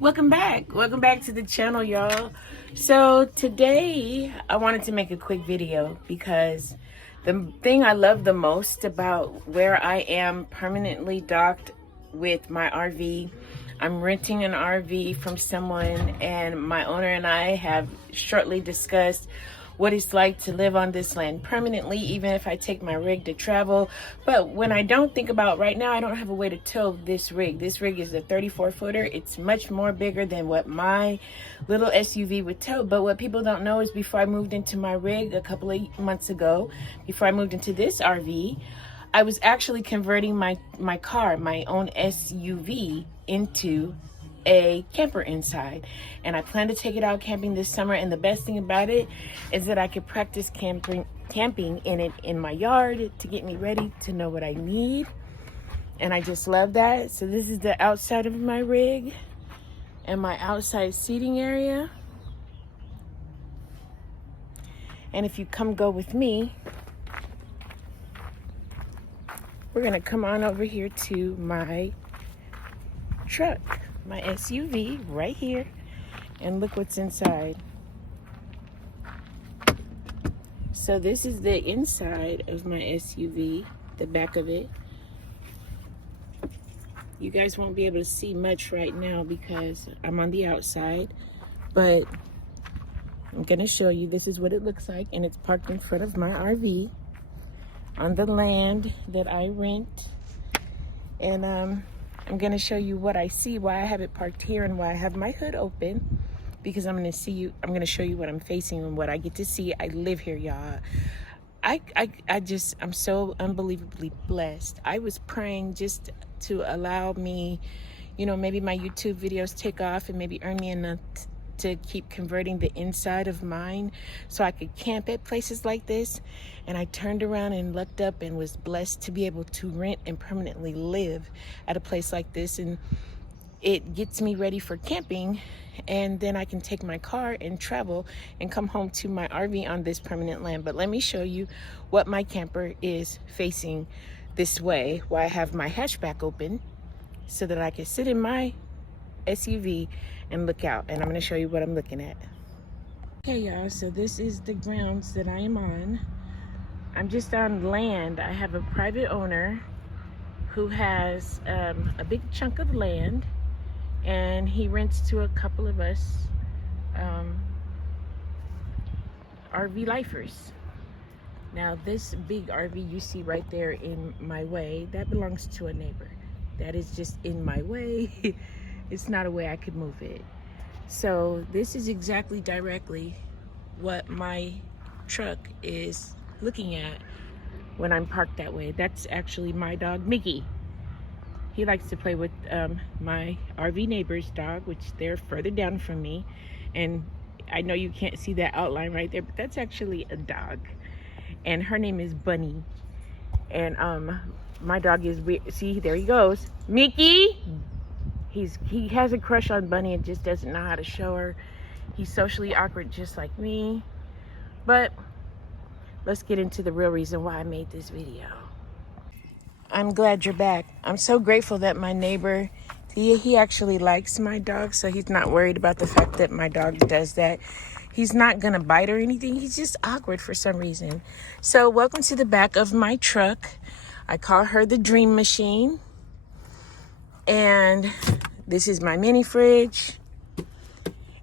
Welcome back to the channel, y'all. So today I wanted to make a quick video because the thing I love the most about where I am permanently docked with my RV, I'm renting an RV from someone, and my owner and I have shortly discussed what it's like to live on this land permanently, even if I take my rig to travel. But when I don't think about right now, I don't have a way to tow this rig. This rig is a 34-footer. It's much more bigger than what my little SUV would tow. But what people don't know is before I moved into my rig a couple of months ago, before I moved into this RV, I was actually converting my car, my own SUV, into a camper inside, and I plan to take it out camping this summer. And the best thing about it is that I could practice camping in it in my yard to get me ready to know what I need, and I just love that. So this is the outside of my rig and my outside seating area. And if you come go with me, we're gonna come on over here to my truck, my SUV right here, and look what's inside. So this is the inside of my SUV, the back of it. You guys won't be able to see much right now because I'm on the outside, but I'm gonna show you. This is what it looks like, and it's parked in front of my RV on the land that I rent. And I'm gonna show you what I see, why I have it parked here, and why I have my hood open, because I'm gonna show you what I'm facing and what I get to see. I live here, y'all. I'm so unbelievably blessed. I was praying just to allow me, maybe my YouTube videos take off and maybe earn me enough to keep converting the inside of mine so I could camp at places like this. And I turned around and looked up and was blessed to be able to rent and permanently live at a place like this. And it gets me ready for camping, and then I can take my car and travel and come home to my RV on this permanent land. But let me show you what my camper is facing this way, why I have my hatchback open so that I can sit in my SUV and look out. And I'm going to show you what I'm looking at. Okay, y'all, so this is the grounds that I am on. I'm just on land. I have a private owner who has a big chunk of land, and he rents to a couple of us RV lifers. Now this big RV you see right there in my way, that belongs to a neighbor. That is just in my way. It's not a way I could move it. So this is exactly directly what my truck is looking at when I'm parked that way. That's actually my dog, Mickey. He likes to play with my RV neighbor's dog, which they're further down from me. And I know you can't see that outline right there, but that's actually a dog. And her name is Bunny. And my dog is, see, there he goes. Mickey! He has a crush on Bunny and just doesn't know how to show her. He's socially awkward just like me. But let's get into the real reason why I made this video. I'm glad you're back. I'm so grateful that my neighbor, he actually likes my dog, so he's not worried about the fact that my dog does that. He's not gonna bite or anything. He's just awkward for some reason. So welcome to the back of my truck. I call her the Dream Machine. And this is my mini fridge.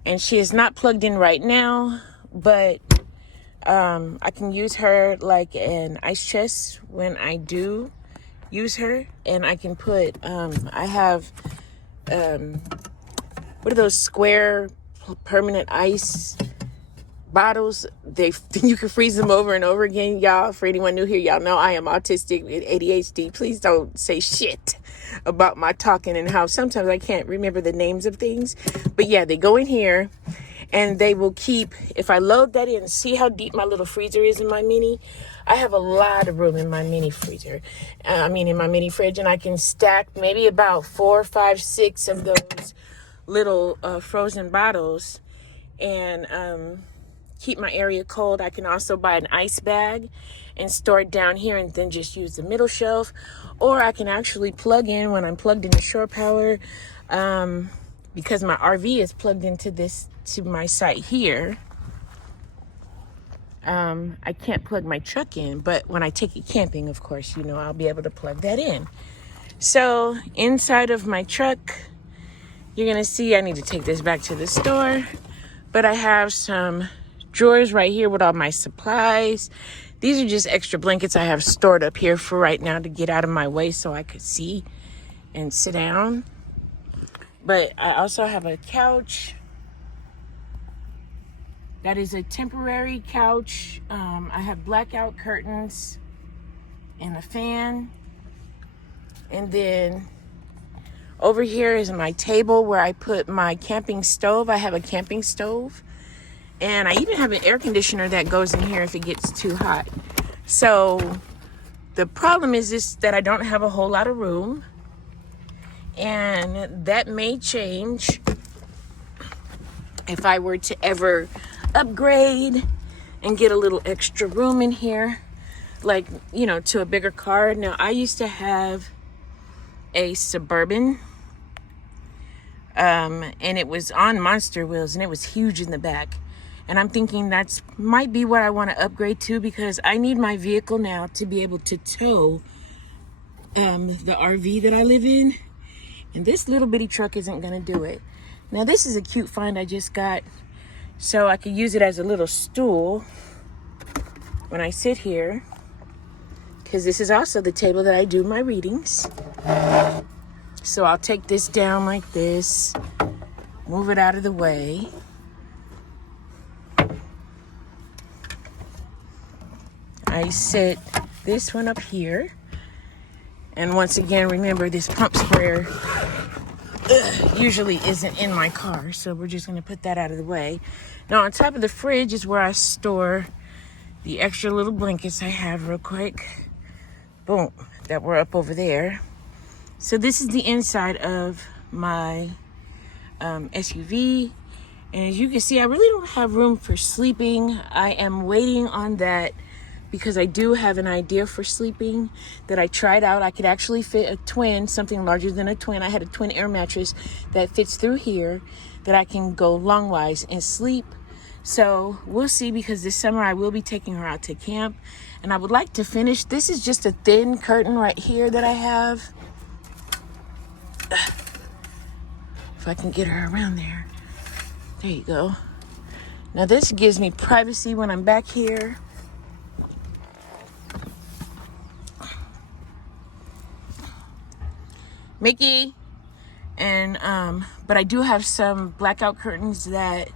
And she is not plugged in right now, but I can use her like an ice chest when I do use her. And I can put, I have, what are those square permanent ice bottles? You can freeze them over and over again. Y'all, for anyone new here, y'all know I am autistic with ADHD. Please don't say shit about my talking and how sometimes I can't remember the names of things. But yeah, they go in here and they will keep, if I load that in, see how deep my little freezer is in my mini? I have a lot of room in my mini freezer. In my mini fridge, and I can stack maybe about 4, 5, 6 of those little frozen bottles and keep my area cold. I can also buy an ice bag and store it down here and then just use the middle shelf. Or I can actually plug in when I'm plugged into shore power, because my RV is plugged into my site here, I can't plug my truck in, but when I take it camping, of course, you know, I'll be able to plug that in. So inside of my truck, you're gonna see, I need to take this back to the store, but I have some drawers right here with all my supplies. These are just extra blankets I have stored up here for right now to get out of my way so I could see and sit down. But I also have a couch. That is a temporary couch. I have blackout curtains and a fan. And then over here is my table where I put my camping stove. I have a camping stove. And I even have an air conditioner that goes in here if it gets too hot. So the problem is this, that I don't have a whole lot of room. And that may change if I were to ever upgrade and get a little extra room in here, like, you know, to a bigger car. Now, I used to have a Suburban, and it was on monster wheels, and it was huge in the back. And I'm thinking that's might be what I want to upgrade to, because I need my vehicle now to be able to tow the RV that I live in. And this little bitty truck isn't going to do it. Now, this is a cute find I just got. So I could use it as a little stool when I sit here. Because this is also the table that I do my readings. So I'll take this down like this. Move it out of the way. I sit this one up here. And once again, remember this pump sprayer usually isn't in my car, so we're just going to put that out of the way. Now, on top of the fridge is where I store the extra little blankets I have real quick. Boom, that were up over there. So this is the inside of my SUV. And as you can see, I really don't have room for sleeping. I am waiting on that because I do have an idea for sleeping that I tried out. I could actually fit a twin, something larger than a twin. I had a twin air mattress that fits through here that I can go longwise and sleep. So we'll see, because this summer I will be taking her out to camp. And I would like to finish. This is just a thin curtain right here that I have. If I can get her around there. There you go. Now this gives me privacy when I'm back here. Mickey. And but I do have some blackout curtains that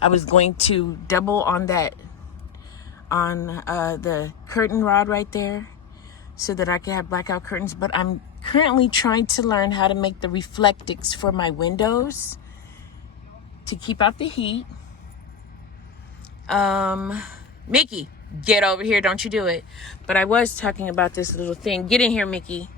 I was going to double on that, on the curtain rod right there, so that I can have blackout curtains. But I'm currently trying to learn how to make the reflectix for my windows to keep out the heat. Mickey, get over here, don't you do it. But I was talking about this little thing. Get in here, Mickey.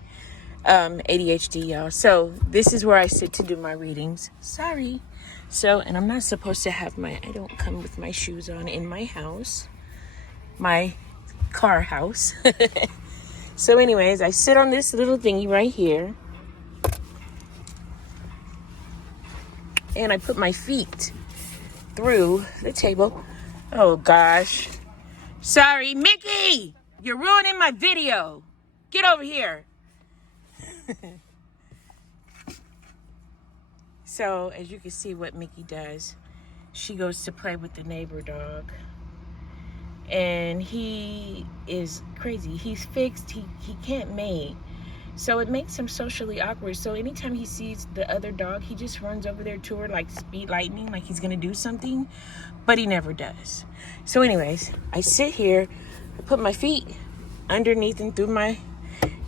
ADHD, y'all. So this is where I sit to do my readings. Sorry. So, and I'm not supposed to have I don't come with my shoes on in my house, my car house. So anyways, I sit on this little thingy right here, and I put my feet through the table. Oh gosh. Sorry, Mickey, you're ruining my video. Get over here. So as you can see what Mickey does, she goes to play with the neighbor dog, and he is crazy. He's fixed. He can't mate, so it makes him socially awkward. So anytime he sees the other dog, he just runs over there to her like speed lightning, like he's gonna do something, but he never does. So anyways, I sit here, I put my feet underneath and through my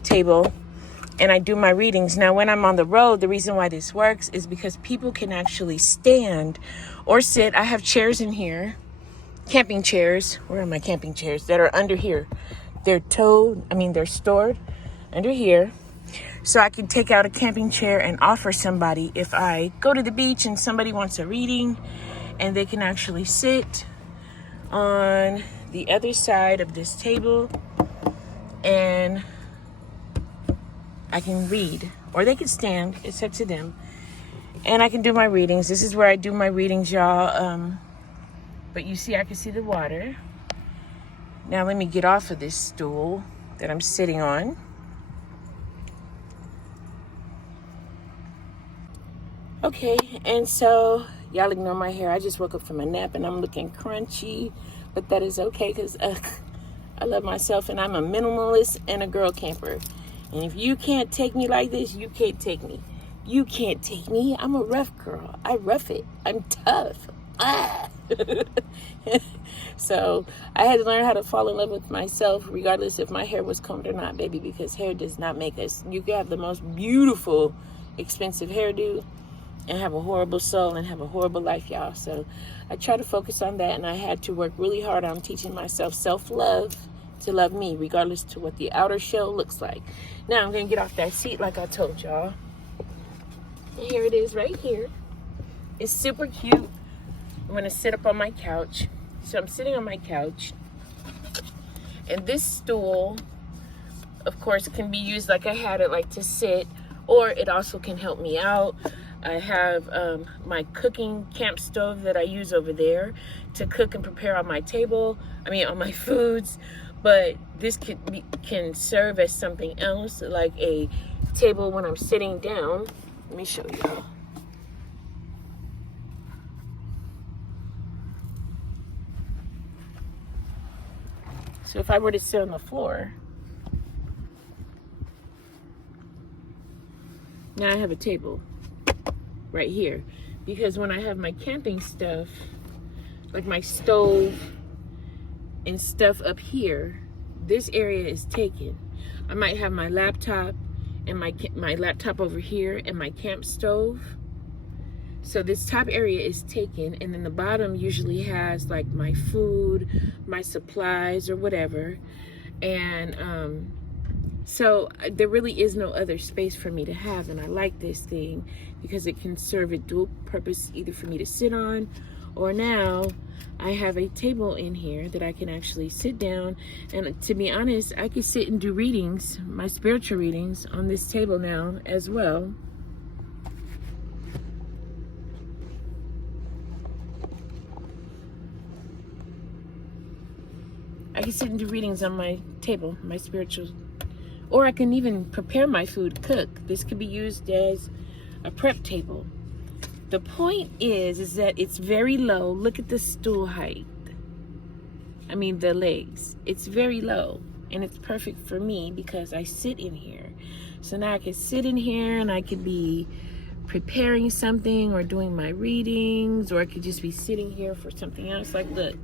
table, and I do my readings. Now, when I'm on the road, the reason why this works is because people can actually stand or sit. I have chairs in here, camping chairs. Where are my camping chairs? That are under here. They're stored under here. So I can take out a camping chair and offer somebody if I go to the beach and somebody wants a reading, and they can actually sit on the other side of this table and I can read, or they can stand. It's up to them. And I can do my readings. This is where I do my readings, y'all. But you see, I can see the water. Now let me get off of this stool that I'm sitting on. Okay, and so y'all ignore my hair. I just woke up from a nap and I'm looking crunchy, but that is okay because I love myself and I'm a minimalist and a girl camper. And if you can't take me like this, you can't take me. You can't take me. I'm a rough girl. I rough it. I'm tough. So I had to learn how to fall in love with myself regardless if my hair was combed or not, baby, because hair does not make us. You can have the most beautiful, expensive hairdo and have a horrible soul and have a horrible life, y'all. So I try to focus on that, and I had to work really hard on teaching myself self-love to love me regardless to what the outer shell looks like. Now I'm gonna get off that seat like I told y'all. And here it is right here. It's super cute. I'm gonna sit up on my couch. So I'm sitting on my couch, and this stool, of course, can be used like I had it, like to sit, or it also can help me out. I have my cooking camp stove that I use over there to cook and prepare on my table, on my foods, but this can serve as something else, like a table when I'm sitting down. Let me show you. So if I were to sit on the floor, now I have a table right here, because when I have my camping stuff, like my stove and stuff up here, this area is taken. I might have my laptop and my laptop over here and my camp stove. So this top area is taken, and then the bottom usually has like my food, my supplies, or whatever. And so there really is no other space for me to have, and I like this thing because it can serve a dual purpose, either for me to sit on, or now I have a table in here that I can actually sit down. And to be honest, I could sit and do readings, my spiritual readings, on this table now as well. I can sit and do readings on my table, my spiritual, or I can even prepare my food, cook. This could be used as a prep table. The point is that it's very low. Look at the stool height. The legs. It's very low, and it's perfect for me because I sit in here. So now I could sit in here and I could be preparing something or doing my readings, or I could just be sitting here for something else. Like, look.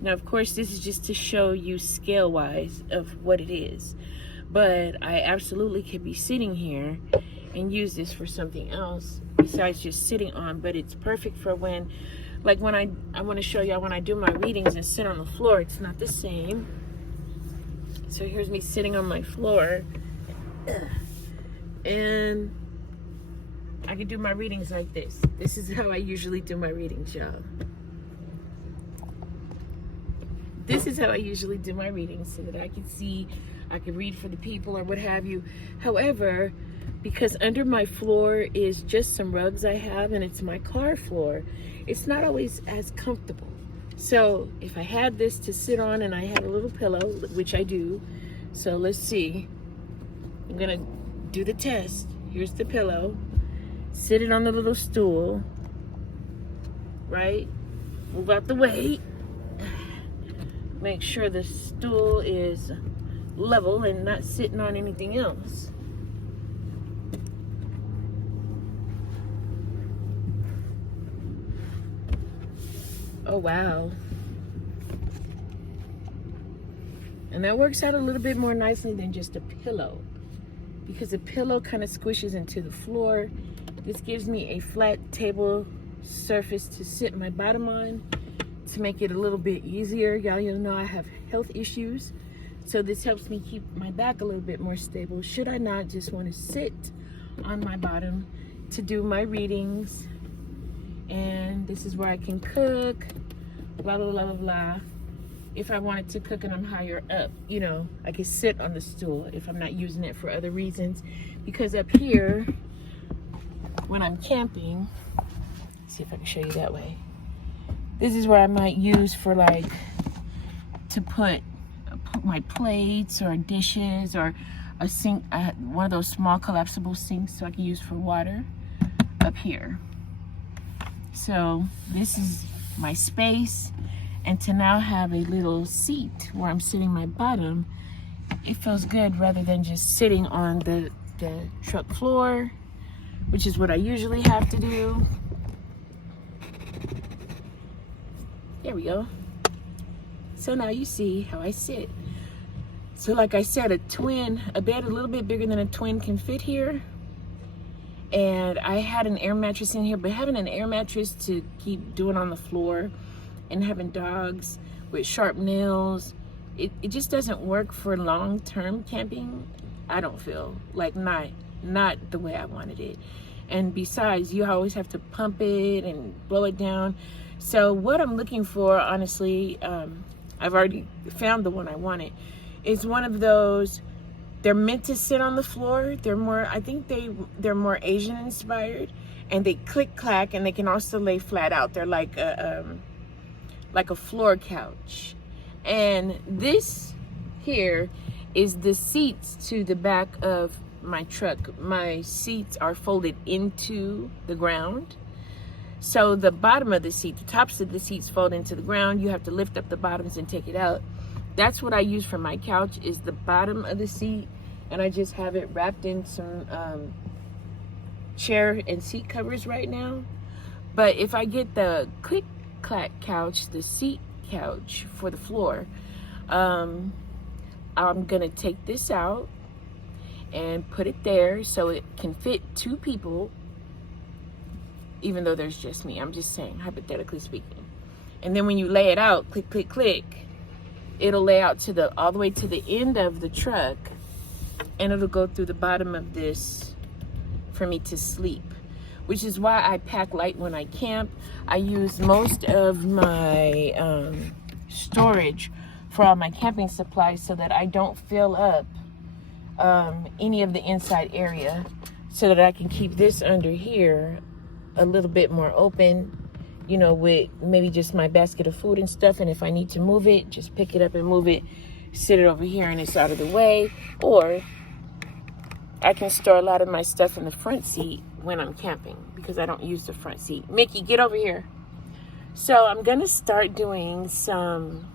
Now, of course, this is just to show you scale-wise of what it is. But I absolutely could be sitting here and use this for something else besides just sitting on. But it's perfect for when, like when I want to show y'all when I do my readings and sit on the floor, it's not the same. So here's me sitting on my floor. And I can do my readings like this. This is how I usually do my readings, y'all. This is how I usually do my readings, so that I can see, I can read for the people or what have you. However, because under my floor is just some rugs I have, and it's my car floor, it's not always as comfortable. So if I had this to sit on and I had a little pillow, which I do, so let's see. I'm gonna do the test. Here's the pillow. Sit it on the little stool, right? Move out the way. Make sure the stool is level and not sitting on anything else. Oh, wow. And that works out a little bit more nicely than just a pillow, because a pillow kind of squishes into the floor. This gives me a flat table surface to sit my bottom on, to make it a little bit easier. Y'all know I have health issues, so this helps me keep my back a little bit more stable should I not just want to sit on my bottom to do my readings. And this is where I can cook, blah blah blah blah blah. If I wanted to cook and I'm higher up, I could sit on the stool if I'm not using it for other reasons, because up here when I'm camping, let's see if I can show you that way. This is where I might use for like to put my plates or dishes, or a sink, one of those small collapsible sinks so I can use for water up here. So this is my space, and to now have a little seat where I'm sitting my bottom, it feels good rather than just sitting on the truck floor, which is what I usually have to do. There we go. So now you see how I sit. So like I said, a bed a little bit bigger than a twin can fit here. And I had an air mattress in here, but having an air mattress to keep doing on the floor and having dogs with sharp nails, it just doesn't work for long-term camping. I don't feel like not the way I wanted it. And besides, you always have to pump it and blow it down. So what I'm looking for, honestly, I've already found the one I wanted. It's one of those, they're meant to sit on the floor. They're more, I think they're more Asian inspired, and they click clack, and they can also lay flat out. They're like a floor couch. And this here is the seats to the back of my truck. My seats are folded into the ground. So the bottom of the seat, the tops of the seats fold into the ground. You have to lift up the bottoms and take it out. That's what I use for my couch, is the bottom of the seat. And I just have it wrapped in some chair and seat covers right now. But if I get the click clack couch, the seat couch for the floor, I'm gonna take this out and put it there so it can fit 2 people, even though there's just me. I'm just saying, hypothetically speaking. And then when you lay it out, click, click, click, it'll lay out to all the way to the end of the truck, and it'll go through the bottom of this for me to sleep, which is why I pack light when I camp. I use most of my storage for all my camping supplies so that I don't fill up any of the inside area, so that I can keep this under here a little bit more open, you know, with maybe just my basket of food and stuff. And if I need to move it, just pick it up and move it, sit it over here, and it's out of the way. Or I can store a lot of my stuff in the front seat when I'm camping, because I don't use the front seat. Mickey, get over here. So I'm gonna start doing some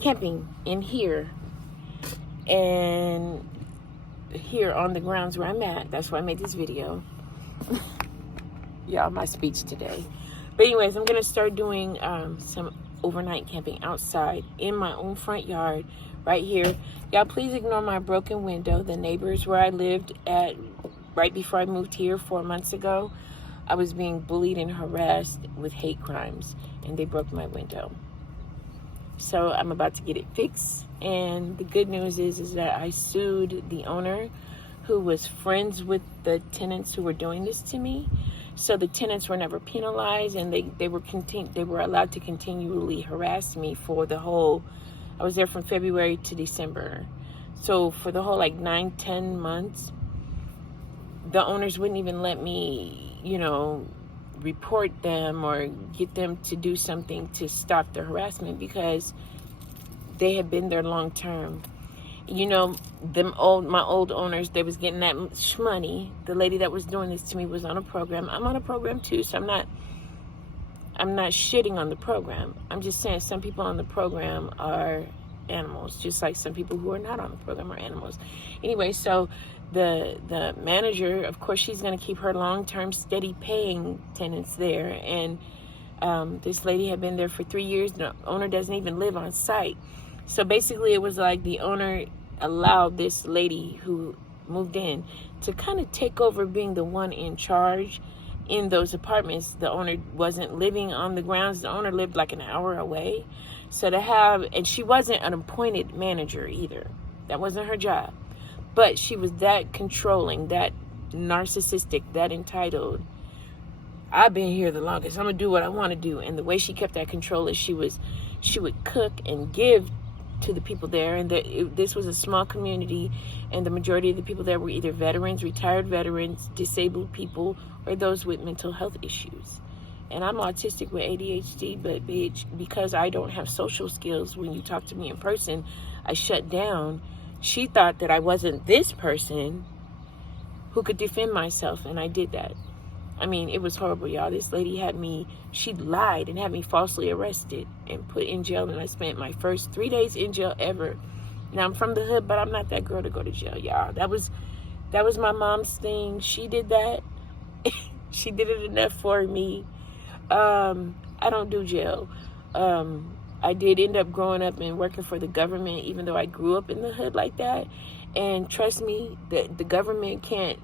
camping in here, and here on the grounds where I'm at. That's why I made this video. Y'all, my speech today. But anyways, I'm gonna start doing some overnight camping outside in my own front yard right here. Y'all, please ignore my broken window. The neighbors where I lived at right before I moved here 4 months ago, I was being bullied and harassed with hate crimes, and they broke my window. So I'm about to get it fixed. And the good news is that I sued the owner, who was friends with the tenants who were doing this to me. So the tenants were never penalized, and they were allowed to continually harass me for the whole, I was there from February to December. So for the whole like 9-10 months, the owners wouldn't even let me, you know, report them or get them to do something to stop the harassment, because they had been there long term. You know, my old owners, they was getting that much money. The lady that was doing this to me was on a program. I'm on a program too, so I'm not shitting on the program. I'm just saying some people on the program are animals, just like some people who are not on the program are animals. Anyway, so the manager, of course, she's going to keep her long-term steady paying tenants there. And this lady had been there for 3 years. The owner doesn't even live on site. So basically it was like the owner allowed this lady who moved in to kind of take over being the one in charge in those apartments. The owner wasn't living on the grounds. The owner lived like an hour away. So and she wasn't an appointed manager either. That wasn't her job. But she was that controlling, that narcissistic, that entitled. I've been here the longest. I'm going to do what I want to do. And the way she kept that control is she would cook and give to the people there. And this was a small community, and the majority of the people there were either veterans, retired veterans, disabled people, or those with mental health issues. And I'm autistic with ADHD, but because I don't have social skills, when you talk to me in person, I shut down. She thought that I wasn't this person who could defend myself, and I did that. I mean, it was horrible, y'all. This lady she lied and had me falsely arrested and put in jail, and I spent my first 3 days in jail ever. Now, I'm from the hood, but I'm not that girl to go to jail, y'all. That was my mom's thing. She did that. She did it enough for me. I don't do jail. I did end up growing up and working for the government, even though I grew up in the hood like that. And trust me, the government can't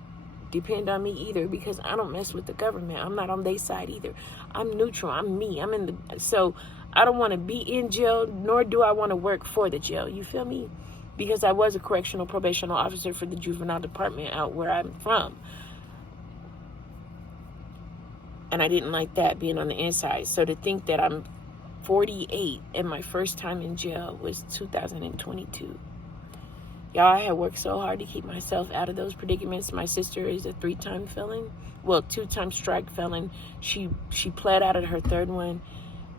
depend on me either, because I don't mess with the government. I'm not on their side either. I'm neutral. I'm me. So I don't want to be in jail, nor do I want to work for the jail. You feel me? Because I was a correctional probational officer for the juvenile department out where I'm from. And I didn't like that, being on the inside. So to think that I'm 48 and my first time in jail was 2022. Y'all, I had worked so hard to keep myself out of those predicaments. My sister is a 3-time felon. Well, 2-time strike felon. She pled out of her 3rd one.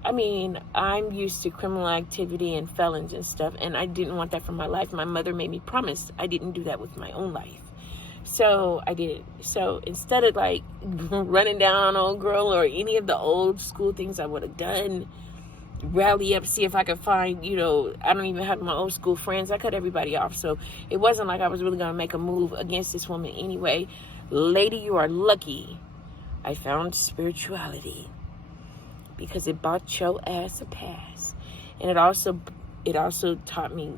I mean, I'm used to criminal activity and felons and stuff, and I didn't want that for my life. My mother made me promise I didn't do that with my own life. So I did. So instead of like running down on old girl or any of the old school things I would have done, rally up, see if I could find, I don't even have my old school friends. I cut everybody off. So it wasn't like I was really going to make a move against this woman anyway. Lady, you are lucky I found spirituality, because it bought your ass a pass. And it also taught me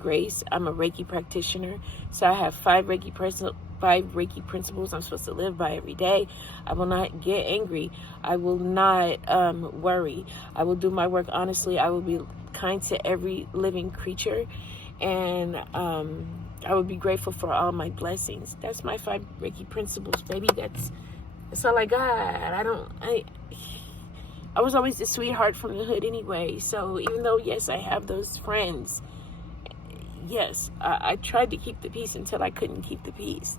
grace. I'm a Reiki practitioner. So I have 5 Reiki principles I'm supposed to live by every day. I will not get angry. I will not worry. I will do my work honestly. I will be kind to every living creature. And I will be grateful for all my blessings. That's my 5 Reiki principles, baby. That's all I got. I was always the sweetheart from the hood anyway. So even though, yes, I have those friends, yes, I tried to keep the peace until I couldn't keep the peace.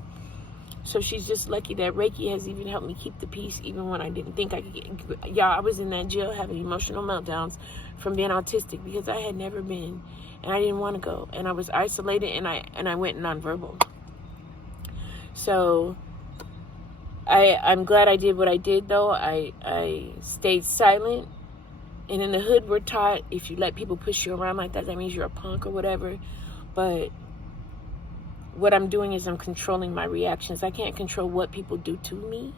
So she's just lucky that Reiki has even helped me keep the peace, even when I didn't think I could get. Y'all, I was in that jail having emotional meltdowns from being autistic, because I had never been, and I didn't want to go, and I was isolated, and I went nonverbal. So I'm glad I did what I did, though. I stayed silent. And in the hood, we're taught, if you let people push you around like that, that means you're a punk or whatever. But what I'm doing is I'm controlling my reactions. I can't control what people do to me,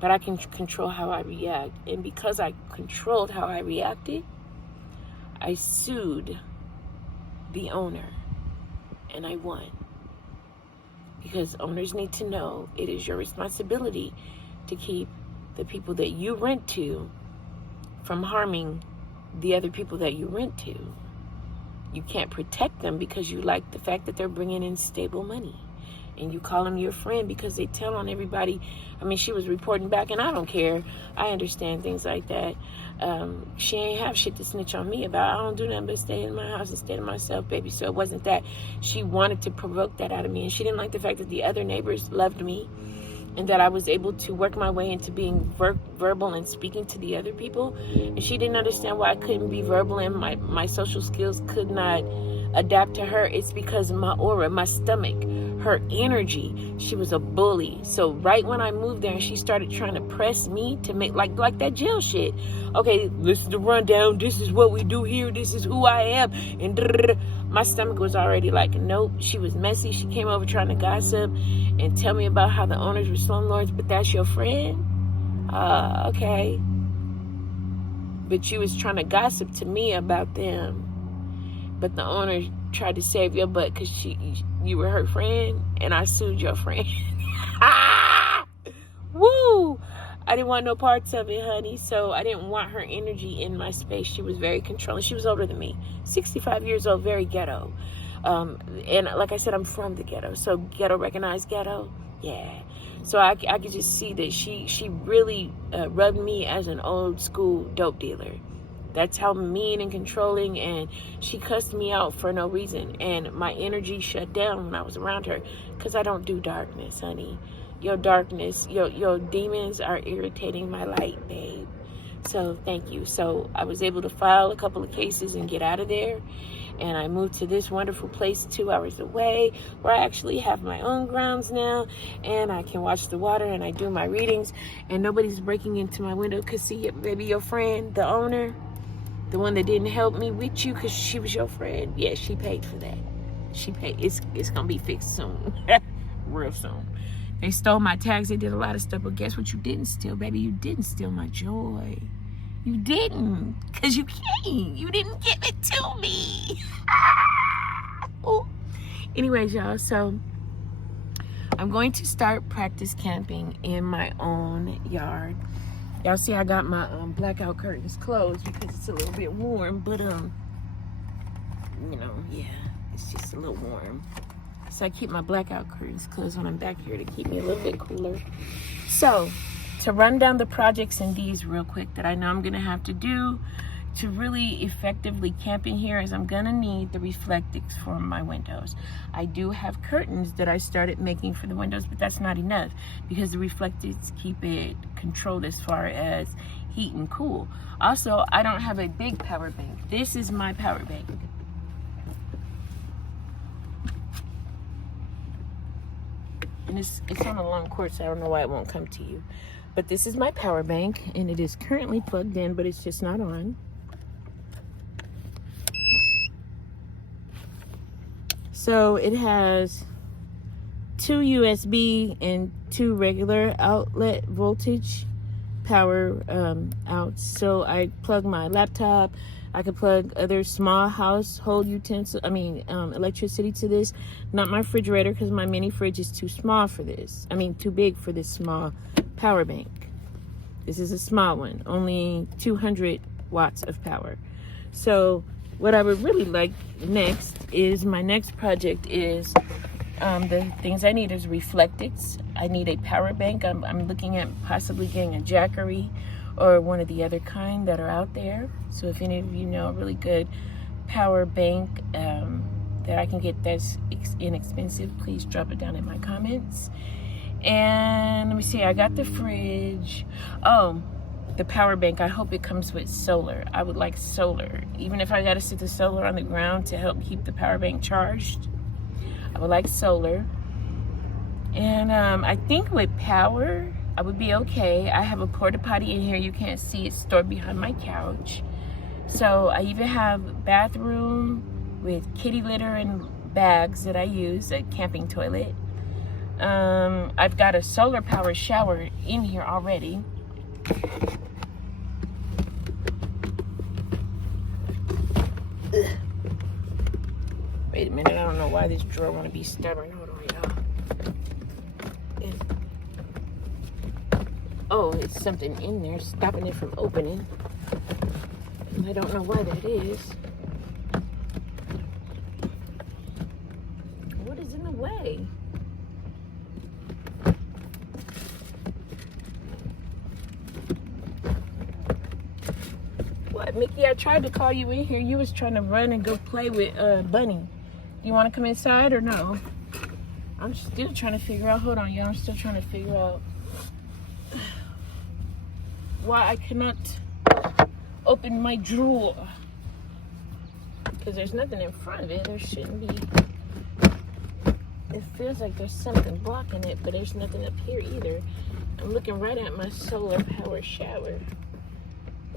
but I can control how I react. And because I controlled how I reacted, I sued the owner, and I won. Because owners need to know it is your responsibility to keep the people that you rent to from harming the other people that you rent to. You can't protect them because you like the fact that they're bringing in stable money. And you call them your friend because they tell on everybody. I mean, she was reporting back, and I don't care. I understand things like that. She ain't have shit to snitch on me about. I don't do nothing but stay in my house and stay to myself, baby. So it wasn't that. She wanted to provoke that out of me. And she didn't like the fact that the other neighbors loved me, and that I was able to work my way into being verbal and speaking to the other people. And she didn't understand why I couldn't be verbal and my social skills could not adapt to her. It's because of my aura, my stomach, her energy. She was a bully. So right when I moved there and she started trying to press me to make like that jail shit. Okay, listen to rundown. This is what we do here. This is who I am. And my stomach was already like, nope. She was messy. She came over trying to gossip and tell me about how the owners were slumlords, but that's your friend? Okay. But she was trying to gossip to me about them. But the owner tried to save your butt because you were her friend, and I sued your friend. Woo! I didn't want no parts of it, honey. So I didn't want her energy in my space. She was very controlling. She was older than me. 65 years old, very ghetto. And like I said, I'm from the ghetto. So ghetto recognized ghetto? Yeah. So I could just see that she really rubbed me as an old school dope dealer. That's how mean and controlling, and she cussed me out for no reason, and my energy shut down when I was around her, because I don't do darkness, honey. Your darkness, your demons are irritating my light, babe. So thank you. So I was able to file a couple of cases and get out of there, and I moved to this wonderful place 2 hours away, where I actually have my own grounds now, and I can watch the water, and I do my readings, and nobody's breaking into my window. Because see, maybe your friend, the owner, the one that didn't help me with you because she was your friend, yeah, she paid for that. She paid. It's gonna be fixed soon. Real soon. They stole my tags. They did a lot of stuff, but guess what you didn't steal, baby? You didn't steal my joy. You didn't, because you can't. You didn't give it to me. Oh. Anyways, y'all, so I'm going to start practice camping in my own yard. Y'all see I got my blackout curtains closed because it's a little bit warm, but you know, yeah, it's just a little warm. So I keep my blackout curtains closed when I'm back here to keep me a little bit cooler. So to run down the projects in these real quick that I know I'm gonna have to do to really effectively camp in here is I'm gonna need the reflectix for my windows. I do have curtains that I started making for the windows, but that's not enough because the reflectix keep it controlled as far as heat and cool. Also, I don't have a big power bank. This is my power bank. And it's on a long cord, so I don't know why it won't come to you. But this is my power bank, and it is currently plugged in, but it's just not on. So it has 2 USB and 2 regular outlet voltage power outs. So I plug my laptop. I could plug other small household utensil, electricity to this. Not my refrigerator, because my mini fridge is too small for this. Too big for this small power bank. This is a small one, only 200 watts of power. So what I would really like next is, my next project is, the things I need is reflectix. I need a power bank. I'm looking at possibly getting a Jackery or one of the other kind that are out there. So if any of you know a really good power bank that I can get that's inexpensive, please drop it down in my comments. And let me see, I got the fridge. Oh, the power bank, I hope it comes with solar. I would like solar. Even if I gotta sit the solar on the ground to help keep the power bank charged, I would like solar. And I think with power, I would be okay. I have a porta potty in here. You can't see it, stored behind my couch. So I even have bathroom with kitty litter and bags that I use, a camping toilet. I've got a solar power shower in here already. Ugh. Wait a minute, I don't know why this drawer wanna be stubborn. Hold on, y'all. Oh, it's something in there stopping it from opening. And I don't know why that is. What is in the way? What, Mickey? I tried to call you in here. You was trying to run and go play with Bunny. You want to come inside or no? I'm still trying to figure out. Hold on, y'all. I'm still trying to figure out why I cannot open my drawer. Because there's nothing in front of it. There shouldn't be. It feels like there's something blocking it, but there's nothing up here either. I'm looking right at my solar power shower,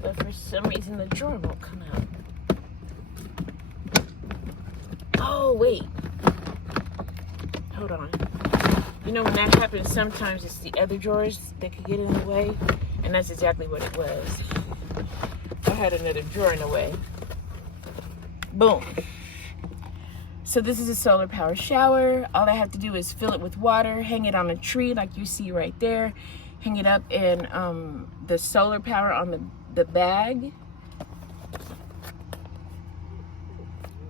but for some reason the drawer won't come out. Oh, wait. Hold on. You know, when that happens, sometimes it's the other drawers that could get in the way, and that's exactly what it was. I had another drawer in the way. Boom. So this is a solar power shower. All I have to do is fill it with water, hang it on a tree like you see right there, hang it up, and the solar power on the bag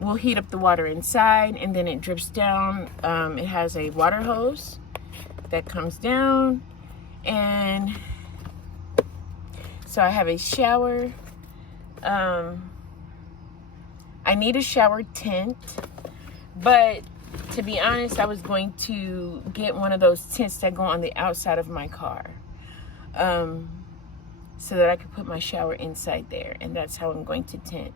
will heat up the water inside, and then it drips down. It has a water hose that comes down, and so I have a shower I need a shower tent, but to be honest, I was going to get one of those tents that go on the outside of my car, so that I could put my shower inside there, and that's how I'm going to camp.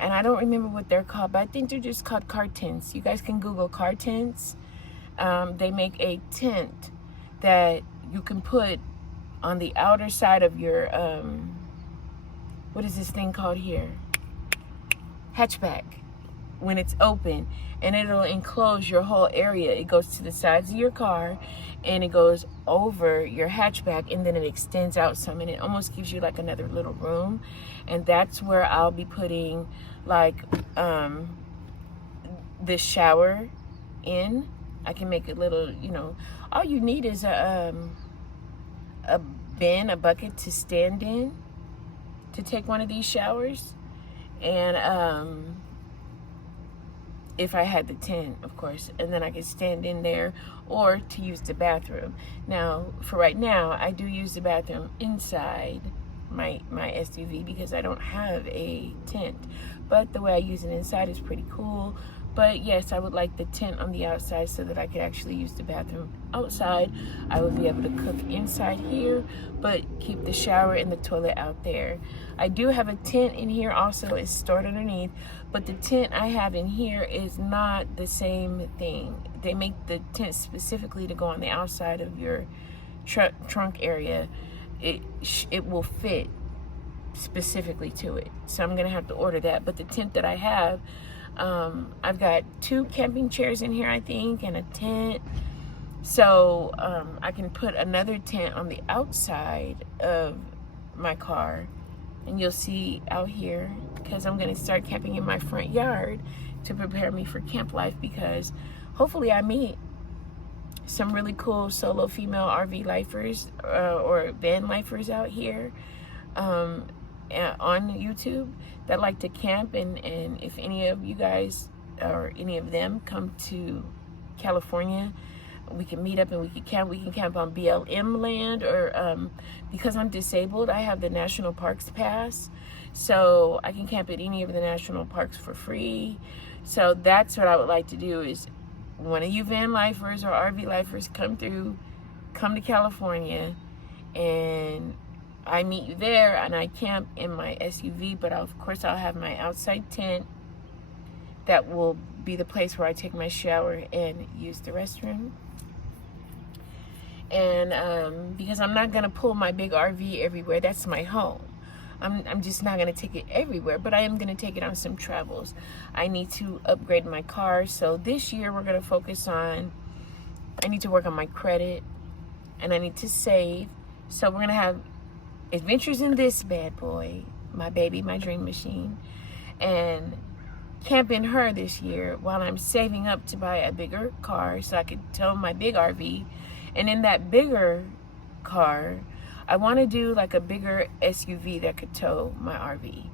And I don't remember what they're called, but I think they're just called car tents. You guys can Google car tents. They make a tent that you can put on the outer side of your, what is this thing called here? Hatchback. When it's open, and it'll enclose your whole area. It goes to the sides of your car, and it goes over your hatchback, and then it extends out some, and it almost gives you like another little room. And that's where I'll be putting like this shower in. I can make it little, you know, all you need is a bin, a bucket to stand in to take one of these showers. And if I had the tent, of course, and then I could stand in there, or to use the bathroom. Now, for right now, I do use the bathroom inside my SUV because I don't have a tent. But the way I use it inside is pretty cool. But yes, I would like the tent on the outside so that I could actually use the bathroom outside. I would be able to cook inside here, but keep the shower and the toilet out there. I do have a tent in here also. It's stored underneath, but the tent I have in here is not the same thing. They make the tent specifically to go on the outside of your trunk area. It will fit specifically to it. So I'm gonna have to order that. But the tent that I have, I've got 2 camping chairs in here, I think, and a tent. So I can put another tent on the outside of my car, and you'll see out here, because I'm going to start camping in my front yard to prepare me for camp life, because hopefully I meet some really cool solo female RV lifers or van lifers out here on YouTube that like to camp. And if any of you guys or any of them come to California, we can meet up and we can camp. We can camp on BLM land, or because I'm disabled, I have the National Parks Pass, so I can camp at any of the national parks for free. So that's what I would like to do, is one of you van lifers or RV lifers come to California, and I meet you there, and I camp in my SUV, but of course I'll have my outside tent that will be the place where I take my shower and use the restroom. And because I'm not gonna pull my big RV everywhere, that's my home. I'm just not gonna take it everywhere, but I am gonna take it on some travels. I need to upgrade my car, so this year we're gonna focus on, I need to work on my credit, and I need to save. So we're gonna have adventures in this bad boy, my baby, my dream machine, and camp in her this year while I'm saving up to buy a bigger car so I could tow my big RV. And in that bigger car, I want to do like a bigger SUV that could tow my RV.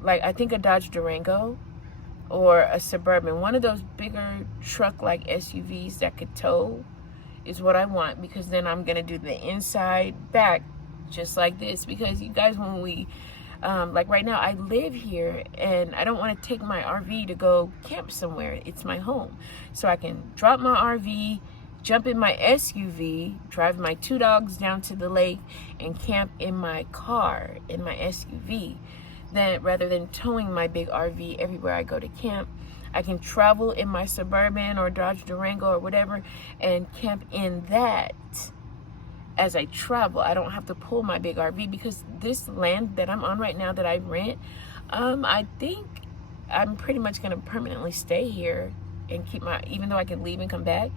Like, I think a Dodge Durango or a Suburban, one of those bigger truck-like SUVs that could tow is what I want, because then I'm going to do the inside back just like this. Because you guys, when we like right now, I live here and I don't want to take my RV to go camp somewhere. It's my home, so I can drop my RV, jump in my SUV, drive my 2 dogs down to the lake, and camp in my car, in my SUV. Then, rather than towing my big RV everywhere I go to camp, I can travel in my Suburban or Dodge Durango or whatever and camp in that as I travel. I don't have to pull my big RV, because this land that I'm on right now that I rent, I think I'm pretty much going to permanently stay here and keep my, even though I can leave and come back,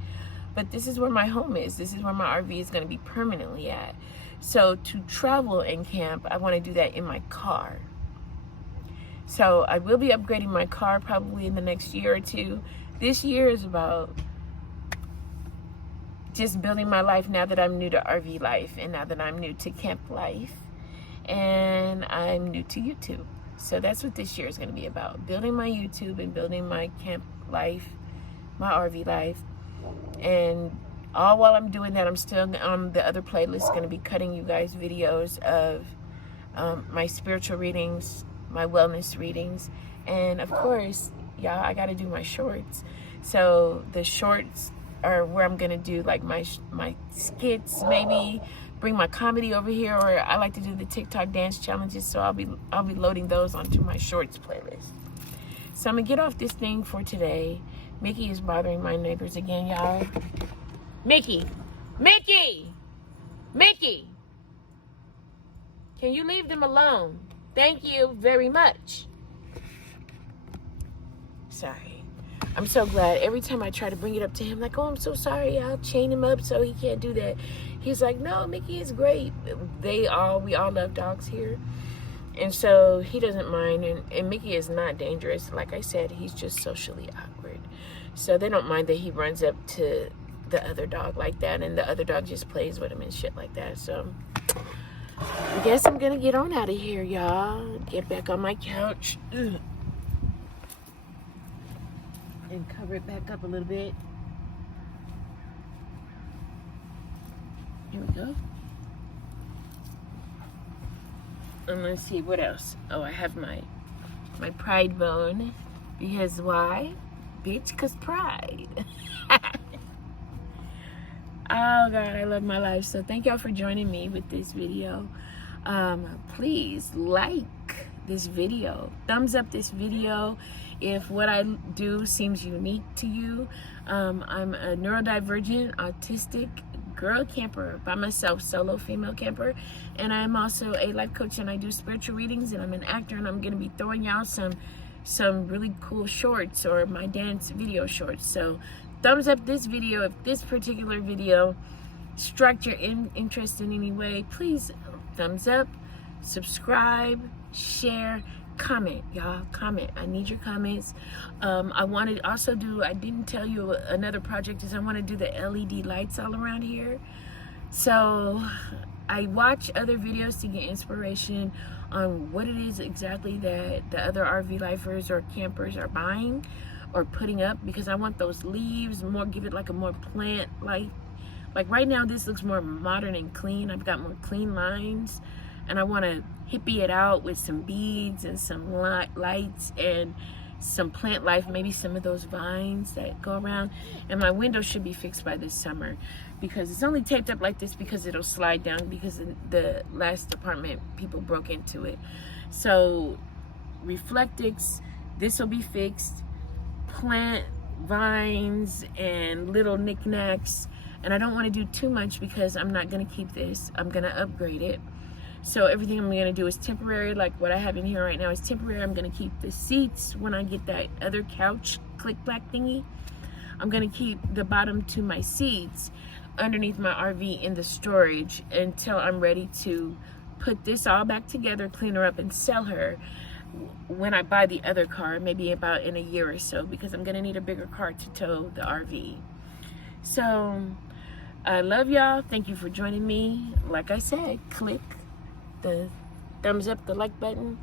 but this is where my home is. This is where my RV is going to be permanently at. So to travel and camp, I want to do that in my car. So I will be upgrading my car probably in the next year or 2. This year is about just building my life now that I'm new to RV life, and now that I'm new to camp life, and I'm new to YouTube. So that's what this year is going to be about, building my YouTube and building my camp life, my RV life. And all while I'm doing that, I'm still on the other playlist going to be cutting you guys videos of my spiritual readings, my wellness readings, and of course, y'all, I got to do my shorts. So the shorts are where I'm gonna do like my skits, maybe bring my comedy over here, or I like to do the TikTok dance challenges. So I'll be loading those onto my shorts playlist. So I'm gonna get off this thing for today. Mickey is bothering my neighbors again, y'all. Mickey, can you leave them alone? Thank you very much. Sorry. I'm so glad. Every time I try to bring it up to him, like, oh, I'm so sorry, I'll chain him up so he can't do that. He's like, no, Mickey is great. We all love dogs here. And so he doesn't mind. And Mickey is not dangerous. Like I said, he's just socially awkward. So they don't mind that he runs up to the other dog like that, and the other dog just plays with him and shit like that. So I guess I'm gonna get on out of here, y'all. Get back on my couch. Ugh. And cover it back up a little bit. Here we go. And let's see what else. Oh, I have my pride bone. Because why? Bitch, because pride. Oh God, I love my life. So thank y'all for joining me with this video. Please like this video, thumbs up this video if what I do seems unique to you. I'm a neurodivergent, autistic girl camper by myself, solo female camper, and I'm also a life coach, and I do spiritual readings, and I'm an actor, and I'm gonna be throwing y'all some really cool shorts, or my dance video shorts. So thumbs up this video if this particular video struck your interest in any way. Please thumbs up, subscribe, share, comment, y'all. Comment. I need your comments. I want to also do, I didn't tell you another project is I want to do the LED lights all around here. So I watch other videos to get inspiration on what it is exactly that the other RV lifers or campers are buying or putting up, because I want those leaves more, give it like a more plant like right now this looks more modern and clean. I've got more clean lines, and I want to hippie it out with some beads and some lights and some plant life, maybe some of those vines that go around. And my window should be fixed by this summer, because it's only taped up like this because it'll slide down, because the last apartment people broke into it. So Reflectix, this will be fixed, plant vines and little knickknacks. And I don't want to do too much because I'm not going to keep this. I'm going to upgrade it. So everything I'm going to do is temporary. Like what I have in here right now is temporary. I'm going to keep the seats when I get that other couch click-clack thingy. I'm going to keep the bottom to my seats underneath my RV in the storage until I'm ready to put this all back together, clean her up, and sell her when I buy the other car, maybe about in a year or so, because I'm going to need a bigger car to tow the RV. So I love y'all. Thank you for joining me. Like I said, click the thumbs up, the like button,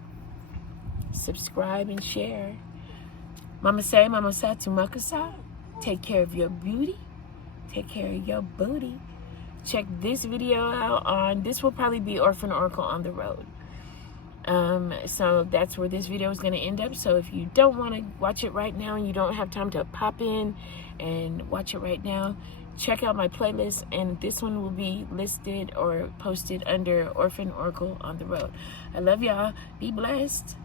subscribe and share. Mama say, Mama sa to Makasa. Take care of your beauty. Take care of your booty. Check this video out on, this will probably be Orphan Oracle on the road. So that's where this video is going to end up. So if you don't want to watch it right now and you don't have time to pop in and watch it right now, check out my playlist, and this one will be listed or posted under Orphan Oracle on the road. I love y'all. Be blessed.